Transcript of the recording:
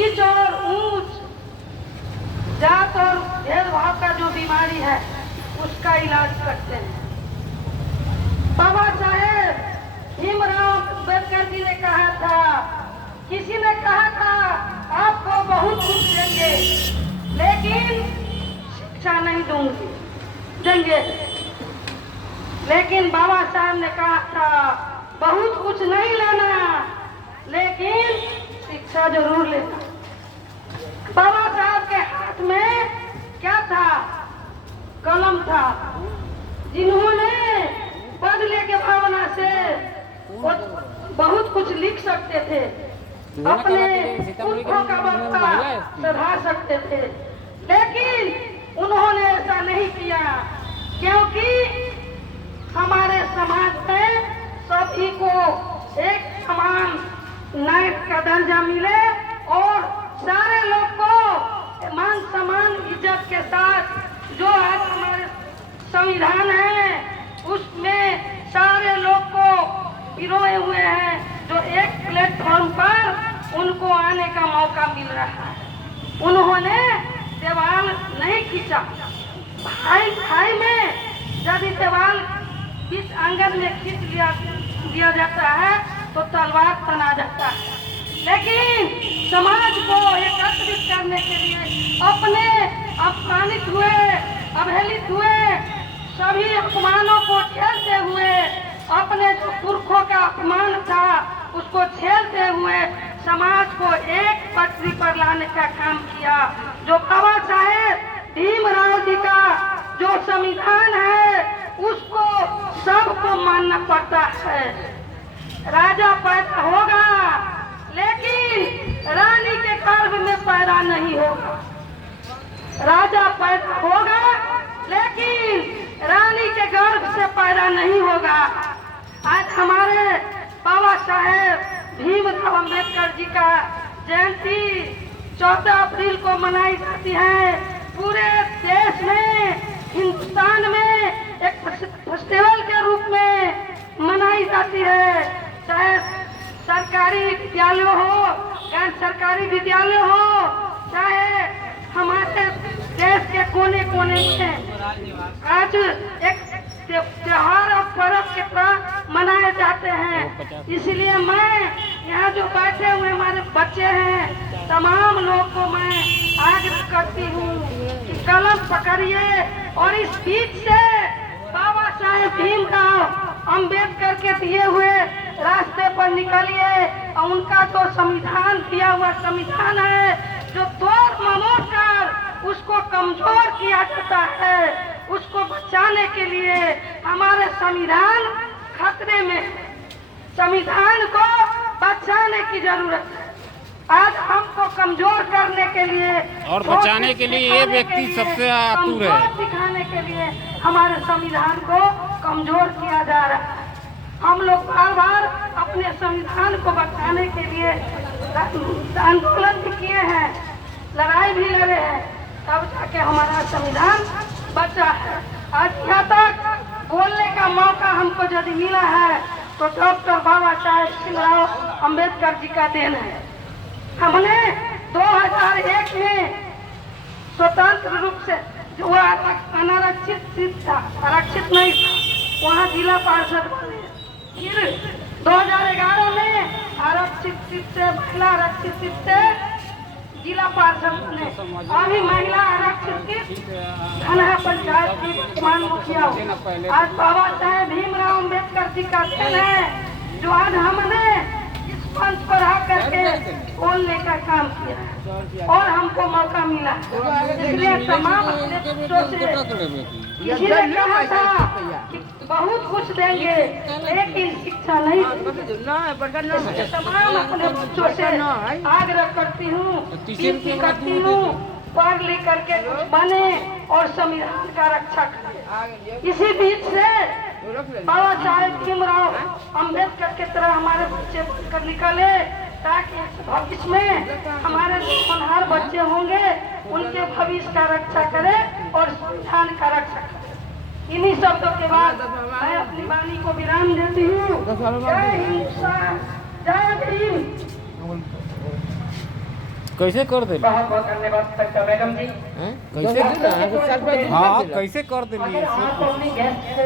नीच और ऊंच, जात और भेदभाव का जो बीमारी है उसका इलाज करते हैं। बाबा साहेब भीमराव अम्बेडकर जी ने कहा था, किसी ने कहा था आपको बहुत कुछ देंगे लेकिन शिक्षा नहीं देंगे, लेकिन बाबा साहब ने कहा था बहुत कुछ नहीं लेना लेकिन शिक्षा जरूर लेना। बाबा साहब के हाथ में क्या था? कलम था, जिन्होंने बदले के भावना से बहुत कुछ लिख सकते थे, अपने पुरखों का बदला सुधार सकते थे, लेकिन उन्होंने ऐसा नहीं किया, क्योंकि हमारे समाज में सभी को एक समान न्याय का दर्जा मिले और सारे लोग को मान सम्मान इज्जत के साथ जो आज हमारे संविधान है उसमें सारे लोग को पिरोए हुए हैं, जो एक प्लेटफॉर्म पर उनको आने का मौका मिल रहा है। उन्होंने देवाल नहीं खींचा। भाई में जब देवाल बीच आंगन में खींच दिया जाता है तो तलवार तना जाता है, लेकिन समाज को एकत्रित करने के लिए अपने अपमानित हुए, अवहेलित हुए सभी अपमानों को झेलते हुए, अपने जो पुरखों का अपमान था उसको झेलते हुए समाज को एक पटरी पर लाने का काम किया। जो बाबा साहेब भीमराव जी का जो संविधान है उसको सबको मानना पड़ता है। राजा पैदा होगा लेकिन रानी के गर्भ में पैदा नहीं होगा। राजा पैदा होगा लेकिन रानी के गर्भ से पैदा नहीं होगा। आज हमारे बाबा साहेब भीमराव अम्बेडकर जी का जयंती 14 अप्रैल को मनाई जाती है। पूरे देश में, हिंदुस्तान में एक फेस्टिवल के रूप में मनाई जाती है। चाहे सरकारी विद्यालय हो, गैर सरकारी विद्यालय हो, चाहे हमारे देश के कोने कोने में आज एक त्योहार और पर्व की तरह मनाए जाते हैं। इसलिए मैं यहाँ जो बैठे हुए हमारे बच्चे हैं, तमाम लोग को मैं आग्रह करती हूँ कि कलम पकड़िए और इस बीच से बाबा साहेब भीमराव अम्बेडकर के दिए हुए रास्ते पर निकलिए और उनका तो संविधान दिया हुआ संविधान है जो तोड़ ममोड़ कर उसको कमजोर किया जाता है, उसको बचाने के लिए हमारे संविधान खतरे में है। संविधान को बचाने की जरूरत है। आज हमको कमजोर करने के लिए और बचाने के लिए ये व्यक्ति सबसे आतुर है। दिखाने के लिए हमारे संविधान को कमजोर किया जा रहा है। हम लोग बार बार अपने संविधान को बचाने के लिए आंदोलन भी किए हैं, लड़ाई भी लड़े हैं, तब जाके हमारा संविधान बचा है। आज यहाँ तक बोलने का मौका हमको यदि मिला है तो डॉक्टर बाबा साहेब भीमराव अम्बेडकर जी का देन है। हमने 2001 में स्वतंत्र रूप से जो अनारक्षित सीट था, आरक्षित नहीं था, वहाँ जिला पार्षद बने। फिर 2011 में आरक्षित सीट से, महिला आरक्षित सीट से जिला पार्षद बने। अभी महिला आरक्षित सीट धनहा पंचायत की वर्तमान मुखिया। आज बाबा साहेब भीमराव अम्बेडकर जी का देन है जो आज हमने इस मंच पर आकर के बोलने का काम किया और हमको मौका मिला। इसलिए तमाम अपने बच्चों से किसी ने कहा था कि बहुत कुछ देंगे लेकिन शिक्षा नहीं देंगे। तमाम अपने बच्चों से आग्रह करती हूँ, विनती करती हूँ, पढ़ लिख करके बने और संविधान का रक्षा करें। इसी बीच से बाबा साहेब भीमराव अम्बेडकर की तरह हमारे बच्चे बनकर निकले ताकि भविष्य में हमारे जो होनहार बच्चे होंगे उनके भविष्य का रक्षा करें और संविधान का रक्षा करें। इन्हीं शब्दों के बाद मैं अपनी वाणी को विराम देती हूँ। जय हिंद, जय भीम। कैसे कर दिली बहुत बहुत धन्यवाद डॉक्टर मैडम जी। कैसे जो हाँ कैसे कर दिली आज तो अपनी गेस्ट